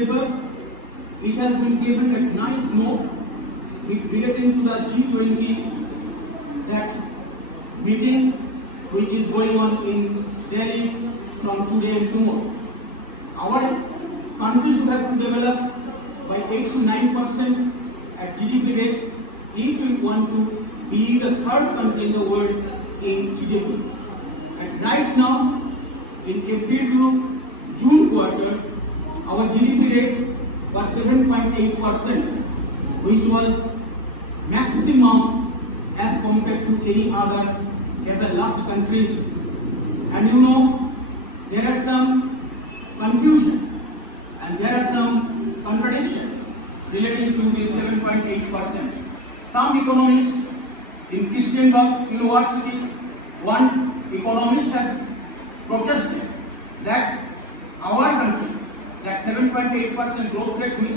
table, it has been given a nice note relating to the G20 that meeting which is going on in Delhi from today and tomorrow. Our country should have to develop by 8 to 9% at GDP rate if we want to be the third country in the world in GDP. And right now, in April to June quarter, our GDP rate was 7.8%, which was maximum as compared to any other developed countries. And you know, there are some confusion and there are some contradictions relating to this 7.8%. Some economists in Christianburg University, one economist has protested that our country, that 7.8% growth rate which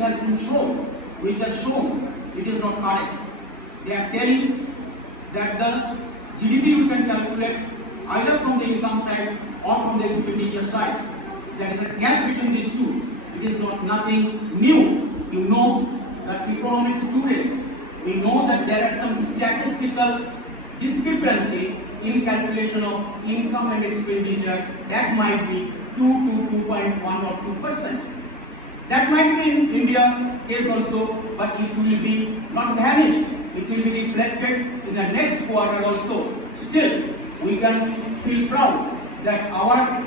has shown, it is not correct. They are telling that the GDP you can calculate either from the income side or from the expenditure side. There is a gap between these two. It is not nothing new. You know that economic students, we know that there are some statistical discrepancy in calculation of income and expenditure that might be 2 to 2.1 or 2%. That might be in India case also, but it will be not vanished. It will be reflected in the next quarter also. Still, we can feel proud that our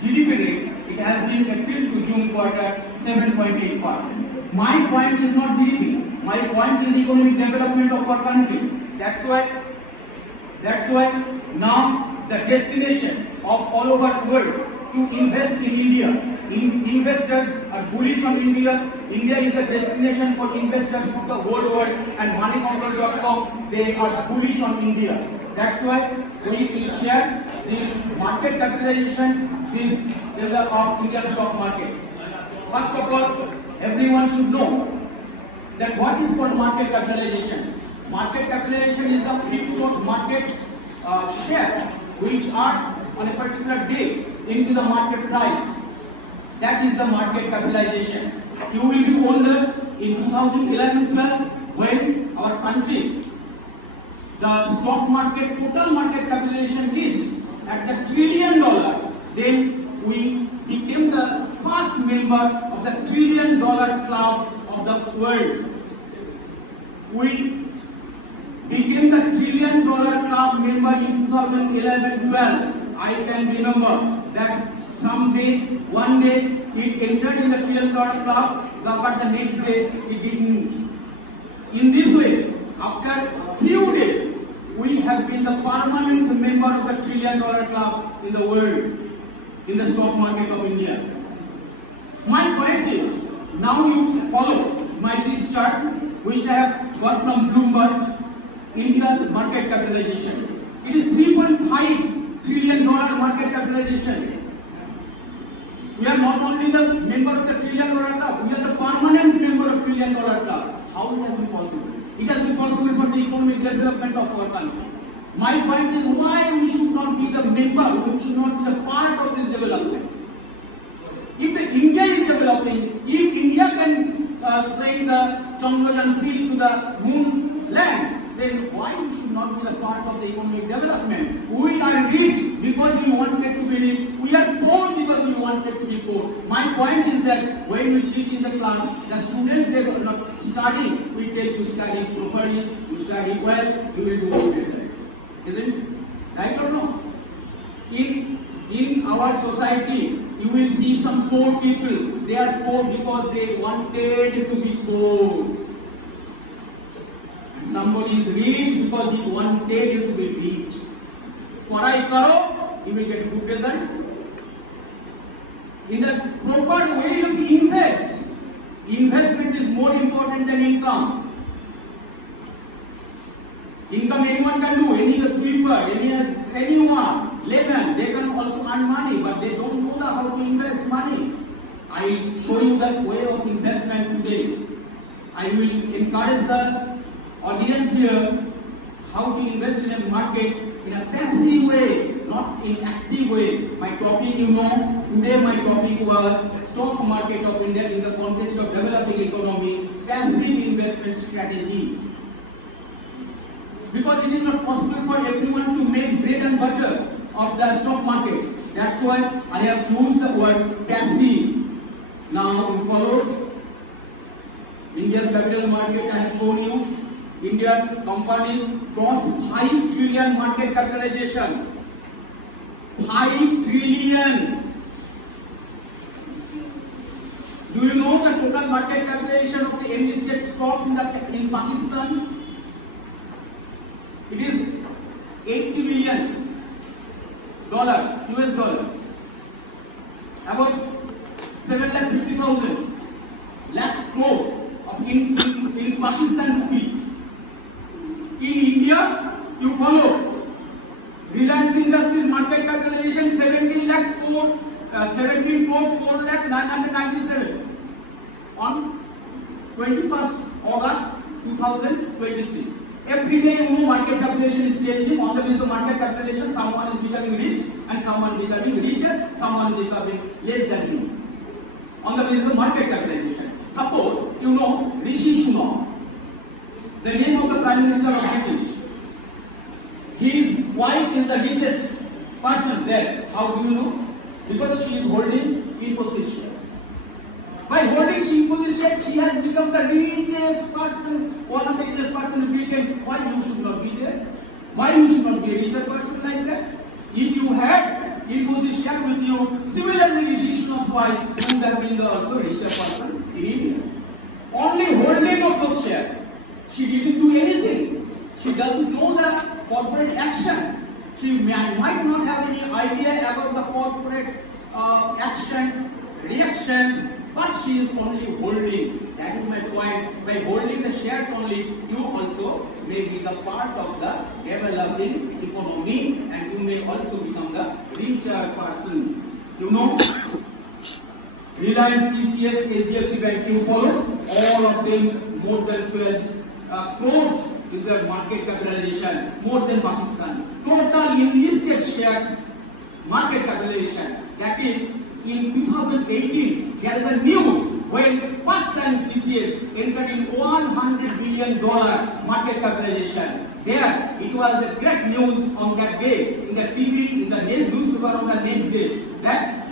GDP rate, it has been April to June quarter 7.8%. My point is not GDP. My point is economic development of our country. That's why now the destination of all over the world to invest in India. Investors are bullish on India. India is the destination for investors from the whole world, and moneycontrol.com, they are bullish on India. That's why we will share this market capitalization, this level of Indian stock market. First of all, everyone should know that what is called market capitalization. Market capitalization is the free float market shares which are on a particular day into the market price. That is the market capitalization. You will be wonder in 2011-12 when our country, the stock market, total market capitalization reached at the $1 trillion, then we became the first member of the $1 trillion club of the world. We became the $1 trillion club member in 2011-12. I can remember that someday, one day, it entered in the $1 trillion club, but the next day it didn't. In this way, after few days, we have been the permanent member of the $1 trillion club in the world, in the stock market of India. My point is, now you follow this chart, which I have got from Bloomberg, India's market capitalization. It is $3.5 trillion market capitalization. We are not only the member of the $1 trillion club, we are the permanent member of $1 trillion club. How it has been possible? It has been possible for the economic development of our country. My point is why we should not be the member, we should not be the part of this development. If the India is developing, if India can send the Chandrayaan-3 to the moon land, then why we should not be the part of the economic development? We are rich because we wanted to be rich. We are poor because we wanted to be poor. My point is that when we teach in the class, the students, they are not studying. We tell you study properly, you study well, you will do better. Isn't it? Right or no? In our society, you will see some poor people. They are poor because they wanted to be poor. Somebody is rich because he wanted to be rich. Padhai karo, he will get good result. In the proper way you invest. Investment is more important than income. Income anyone can do, any sweeper, anyone, layman, they can also earn money, but they don't know how to invest money. I show you that way of investment today. I will encourage the audience here how to invest in a market in a passive way, not in active way. My topic, you know, today my topic was stock market of India in the economy, passive investment strategy. Because it is not possible for everyone to make bread and butter of the stock market. That's why I have used the word passive. Now you follow India's capital market. I have shown you Indian companies crossed 5 trillion market capitalization. 5 trillion. Do you know the total market capitalization of the enlisted stocks in Pakistan? It is $80 billion US dollar. About 750,000 lakh crore in Pakistan rupee. In India, you follow Reliance Industries market capitalization 17 crore 4 lakhs 997 on 21st August 2023. Every day, you know, market capitalization is changing. On the basis of market capitalization, someone is becoming rich and someone becoming richer, someone becoming less than him. On the basis of market capitalization. Suppose, you know, Rishi Sunak, the name of the Prime Minister of British. His wife is the richest person there. How do you know? Because she is holding Infosys shares. By holding Infosys shares, she has become the richest person, one of the richest person in Britain. Why you should not be there? Why you should not be a richer person like that? If you had Infosys share with you, similarly Rishi Sunak's wife would have been the also richer person in India. Only holding of those shares. She didn't do anything. She doesn't know the corporate actions. She might not have any idea about the corporate actions, reactions, but she is only holding. That is my point. By holding the shares only, you also may be the part of the developing economy and you may also become the richer person. You know, Reliance, TCS, HDFC Bank, you follow? All of them more than 12 crores is their market capitalization, more than Pakistan. Total enlisted shares market capitalization, that is in 2018, there is a news when first time TCS entered in $100 billion market capitalization. There, it was a great news on that day, in the TV, in the newspaper on the next day, that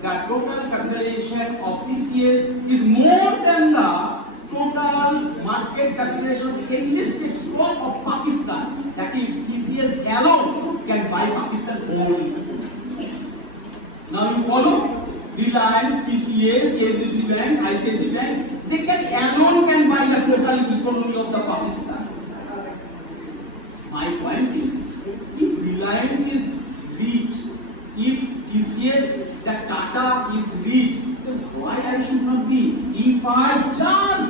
the total capitalization of TCS is more than the total market capitalization of the enlisted stock of Pakistan. That is, TCS alone can buy Pakistan wholly. Now you follow? Reliance, TCS, HDFC Bank, ICICI Bank, they alone can buy the total economy of the Pakistan. My point is, if Reliance is rich, if TCS, the Tata is rich, then why I should not be? If I just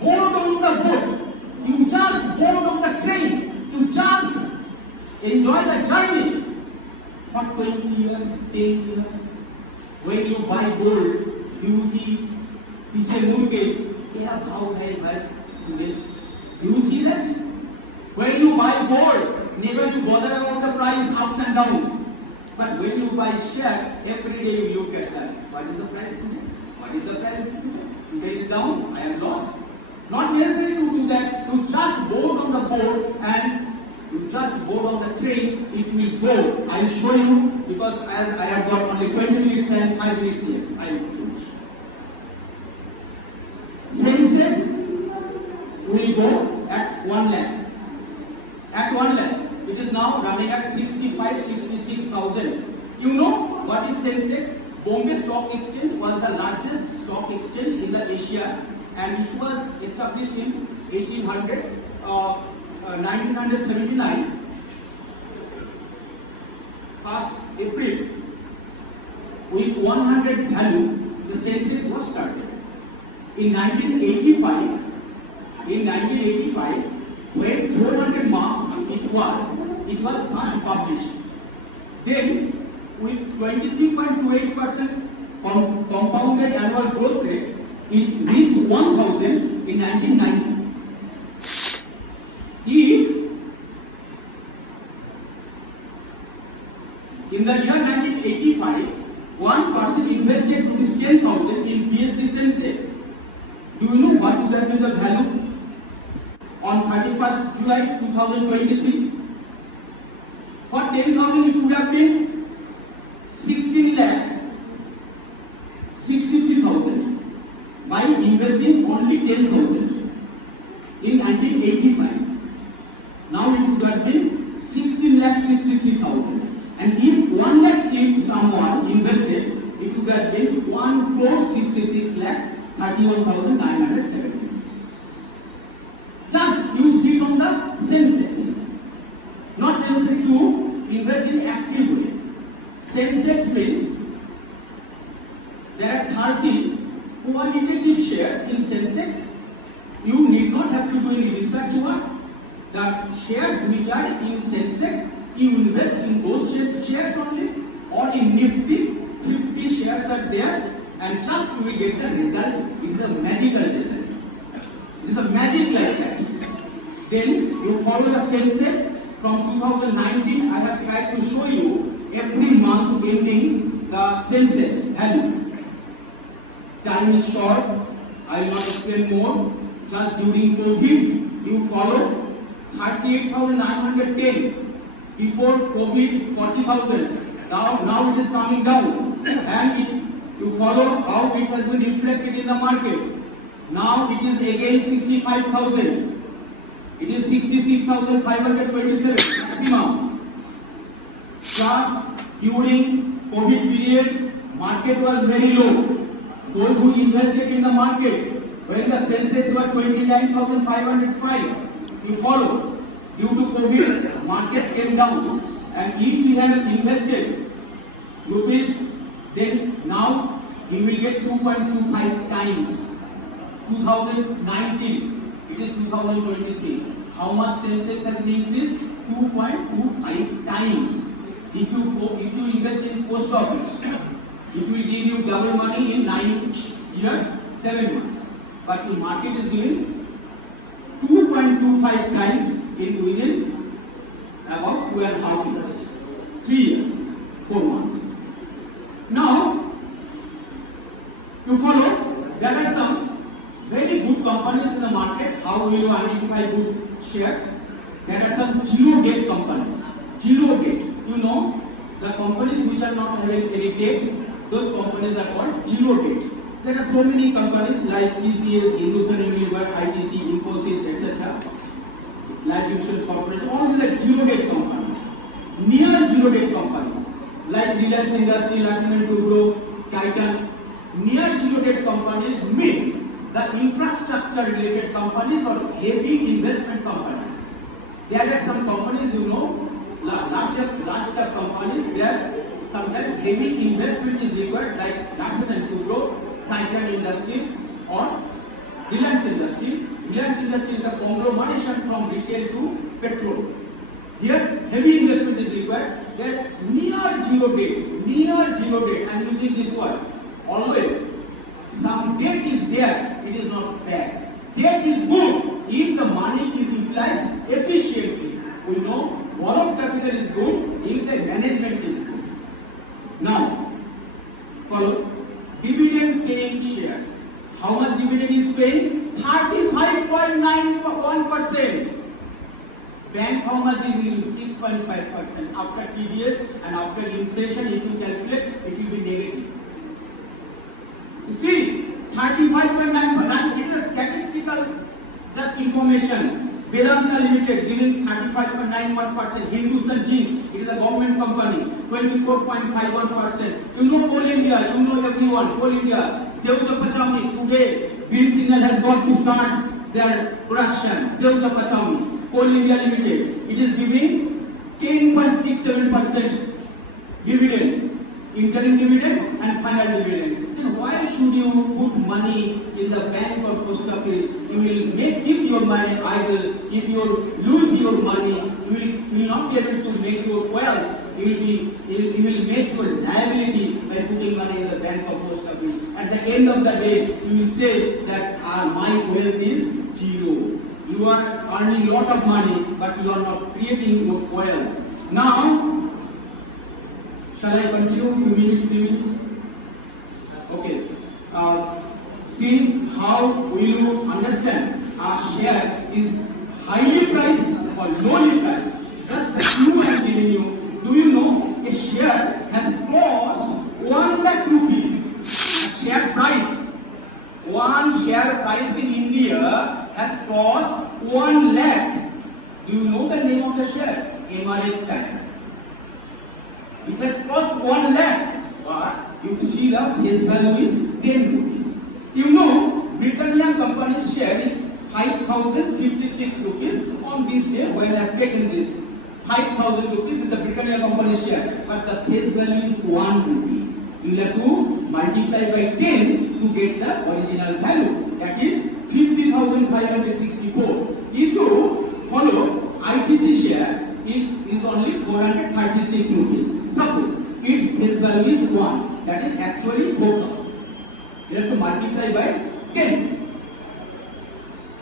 board on the boat, you just board on the train, you just enjoy the journey for 20 years, 10 years. When you buy gold, you see पीछे मुड़ के क्या भाव है भाई today? You see that? When you buy gold, never you bother about the price ups and downs. But when you buy share, every day you look at that. What is the price today? What is the price today? Today is down, I am lost. Not necessary to do that. To just board on the boat and you just board on the train, it will go. I will show you because as I have got only 20 minutes and 5 minutes here. I will finish. Sensex will go at 1 lakh. At 1 lakh, which is now running at 66,000. You know what is Sensex? Bombay Stock Exchange was the largest stock exchange in the Asia, and it was established in 1979. 1st April, with 100 value, the Sensex was started. In 1985, when 400 marks it was first published. Then, with 23.28% compounded annual growth rate, it reached 1,000 in 1990. If in the year 1985, one person invested rupees 10,000 in BSE Sensex, Do you know what would have been the value on 31st July 2023? For 10,000 it would have been 16 lakh 63,000 by investing only 10,000 in 1985. Now it would have been 16 lakh 63,000. And if 1 lakh if someone invested, it would have been 1 crore 66 lakh 31,970. Just you sit on the Sensex, not necessary to invest in active way. Sensex means there are 30 qualitative shares in Sensex. You need not have to do any research work. The shares which are in Sensex, you invest in those shares only, or in Nifty, 50 shares are there, and just you will get the result. It is a magical result. It is a magic like that. Then you follow the Sensex. From 2019, I have tried to show you every month ending the Sensex value. Time is short. I will not explain more. Just during COVID, you follow 38,910. Before COVID, 40,000. Now it is coming down. And you follow how it has been reflected in the market. Now it is again 65,000. It is 66,527 maximum. Plus during COVID period, market was very low. Those who invested in the market, when the Sensex were 29,505, you follow. Due to COVID, market came down. And if you have invested rupees, then now you will get 2.25 times. 2019, it is 2023. How much Sensex has been increased? 2.25 times. If you invest in post office, it will give you double money in 9 years, 7 months. But the market is giving 2.25 times within about 2.5 years, 3 years, 4 months. Now, you follow, there are some very good companies in the market. How will you identify good shares? There are some zero debt companies. Zero debt. You know, the companies which are not having any debt, those companies are called zero debt. There are so many companies like TCS, Hindustan Unilever, ITC, Infosys, etc. Life Insurance Corporation, all these are zero debt companies. Near zero debt companies like Reliance Industry, Larsen & Toubro, Titan. Near zero debt companies means the infrastructure related companies or heavy investment companies. There are some companies, you know, large cap companies, there sometimes heavy investment is required, like Larsen & Toubro, Titan Industry or Reliance Industry. Reliance Industry is a conglomeration from retail to petrol. Here heavy investment is required. There near zero debt. I am using this word. Always some debt is there, it is not bad. Debt is good if the money is utilized efficiently. We know borrowed capital is good if the management is good. Now, follow dividend paying shares. How much dividend is paying? 35.91%. Bank how much is giving? 6.5%. After TDS and after inflation, if you calculate, it will be negative. You see, 35.9%. It is a statistical just information. Vedanta Limited giving 35.91%. Hindustan Zinc, it is a government company, 24.51%. You know Coal India, you know everyone. Coal India, Deutsche Pachami, today Green Signal has got to start their production. Deutsche Pachami, Coal India Limited, it is giving 10.67% dividend, interim dividend and final dividend. Then why should you put money in the bank or post office? You will keep your money idle. If you lose your money, you will not be able to make your wealth. You will make your liability by putting money in the bank or post office. At the end of the day, you will say that my wealth is zero. You are earning a lot of money, but you are not creating your wealth. Now, shall I continue? 2 minutes, 3 minutes? Okay. See how will you understand a share is highly priced or lowly priced. Just a clue I am giving you. Do you know a share has cost 1 lakh rupees? A share price. One share price in India has cost 1 lakh. Do you know the name of the share? MRF time. It has cost 1 lakh. But you see the face value is 10 rupees. You know, Britannia company's share is 5,056 rupees on this day when I have taken this. 5,000 rupees is the Britannia company's share, but the face value is 1 rupee. You will have to multiply by 10 to get the original value. That is 50,564. If you follow ITC share, it is only 436 rupees. Suppose its face value is 1. That is actually 4,000. You have to multiply by 10.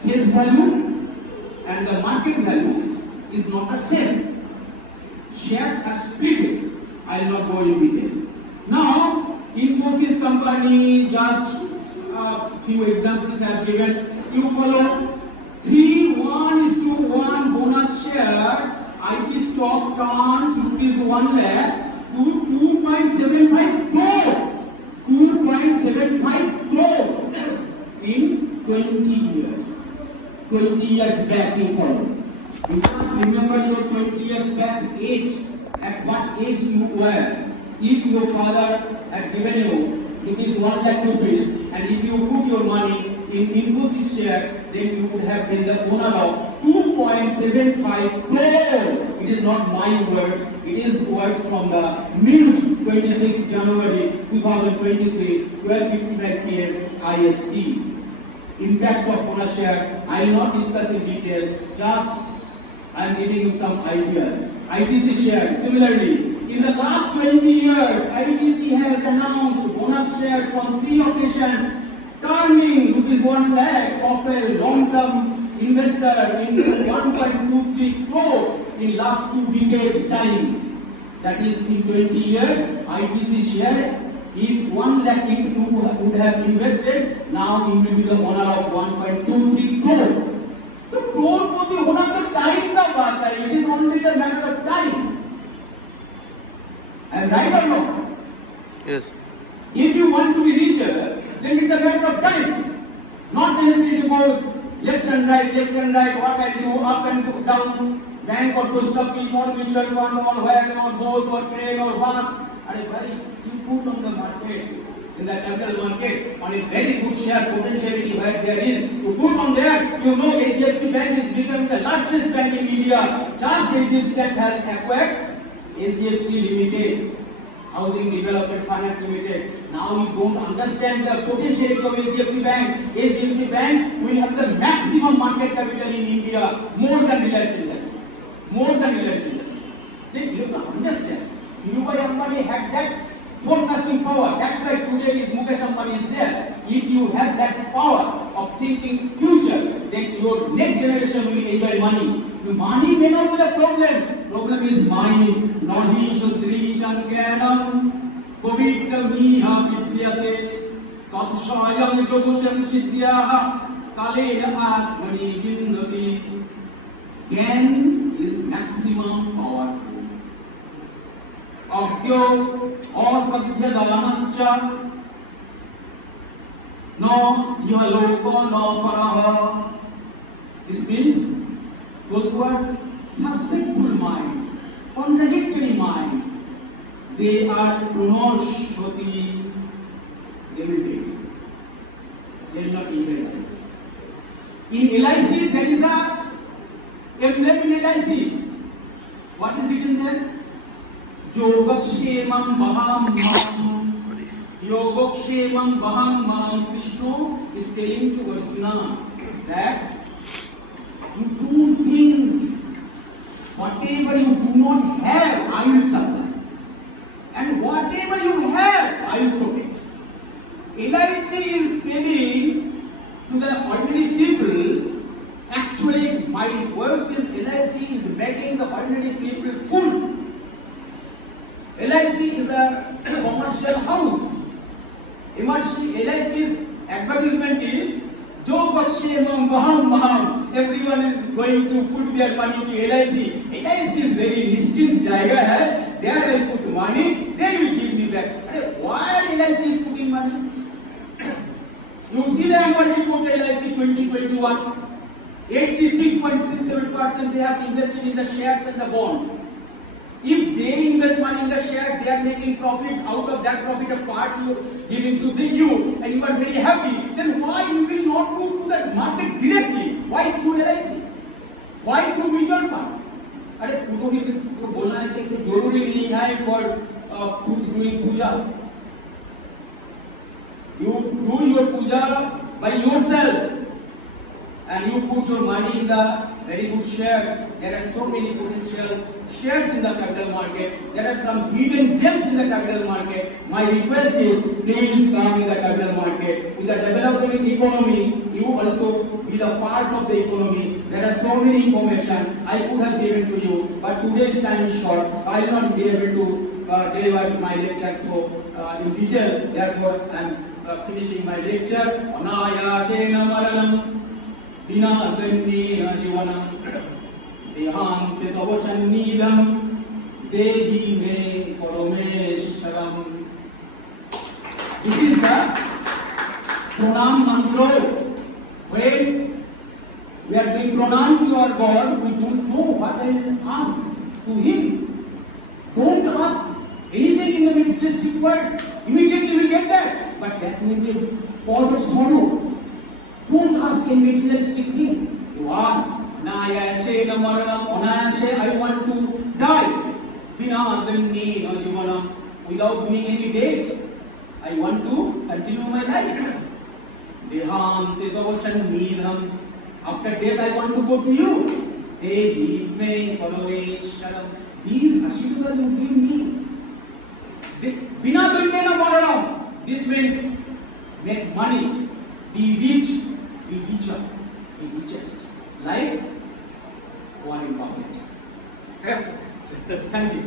Face value and the market value is not the same. Shares are split. I will not go in detail. Now, Infosys company, just a few examples I have given. You follow 3:1:1 bonus shares. IT stock turns rupees 1 lakh to 2.75 crore. 2.75 crore in 20 years. 20 years back you follow. You just remember your 20 years back age. At what age you were. If your father had given you rupees 1 lakh rupees, and if you put your money in Infosys share, then you would have been the owner of 2.75 crore. It is not my words. It is words from the mint 26 January 2023, 12:55 p.m. IST. Impact of bonus share, I will not discuss in detail, just I am giving you some ideas. ITC share, similarly, in the last 20 years, ITC has announced bonus shares on 3 occasions, turning rupees 1 lakh of a long-term investor into 1.23 crore in last 2 decades time. That is in 20 years, ITC share, if 1 lakh if you would have invested, now you will be the owner of 1.23 crore. The crore को भी होना तो time का बात है. It is only the matter of time. I am right or no? Yes. If you want to be richer, then it's a matter of time. Not necessarily to go left and right, what I do, up and down, bank or post office or mutual fund or where or boat or train or bus. And you put on the market, in the capital market, on a very good share potentiality where there is, you put on there, you know HDFC Bank is becoming the largest bank in India. Just HDFC Bank has acquired HDFC Limited, Housing Development Finance Limited. Now you don't understand the potentiality of HDFC Bank. HDFC Bank will have the maximum market capital in India, more than Reliance Industries. More than Reliance Industries. Then you have to understand. Dhirubhai Ambani had that forecasting power. That's why today Mukesh Ambani is there. If you have that power of thinking future, then your next generation will enjoy money. The money may not be the problem. Problem is mind. Nahi shudri shanganam pavitra miha vidyate tatshayam yogucham siddhyaha kalena atmani vindati. Gyan is maximum powerful. Agyo asadhya danascha no yahaloko no paraha. This means those who are suspectful mind, contradictory mind, they are punoshoti, they will take it. They will not enjoy it. In LIC, there is a emblem in LIC. What is written there? Yogakshemam baham mam. Yogakshemam baham mam. Krishna is telling to Arjuna that you don't think whatever you do not have, I will supply. And whatever you have, I will protect. LIC is telling to the ordinary people, actually my words is LIC is making the ordinary people full. LIC is a commercial house. LIC's advertisement Everyone is going to put their money to LIC. LIC is very distinct jaiga hai. There I will put money, they will give me back. Why LIC is putting money? You see the annual report LIC 2021. 86.67% they have invested in the shares and the bonds. If they invest money in the shares, they are making profit. Out of that profit, a part you are giving to you, and you are very happy. Then why you will not go to the market directly? Why through LIC? Why through mutual fund? अरे पुरोहित को बोलना है कि जरूरी नहीं है for doing puja. You do your puja by yourself, and you put your money in the very good shares. There are so many potential shares in the capital market. There are some hidden gems in the capital market. My request is, please come in the capital market. With the developing economy, you also be the part of the economy. There are so many information I could have given to you, but today's time is short. I will not be able to deliver my lecture so in detail. Therefore, I am finishing my lecture. Anayasena maranam Bina Dannena Jivanam Dehante Tavasannidam Devi Me Parameshwaram. This is the pranam mantra. When we are doing pranam to our God, we don't know what I will ask to Him. Don't ask anything in the materialistic world. Immediately you will get that. But that may be a cause of sorrow. Don't ask a materialistic thing. You ask, Nayashe Namaranam, Anayashe, I want to die. Bina Dhanni Jivanam, without doing any date. I want to continue my life. Dehante Tavasannidham, after death I want to go to you. Devi Me Parameshwaram. These Ashirvad you give me. Bina Dhanni Namaranam. This means make money, be rich, be richer, be richest. Like Warren Buffett. Thank you.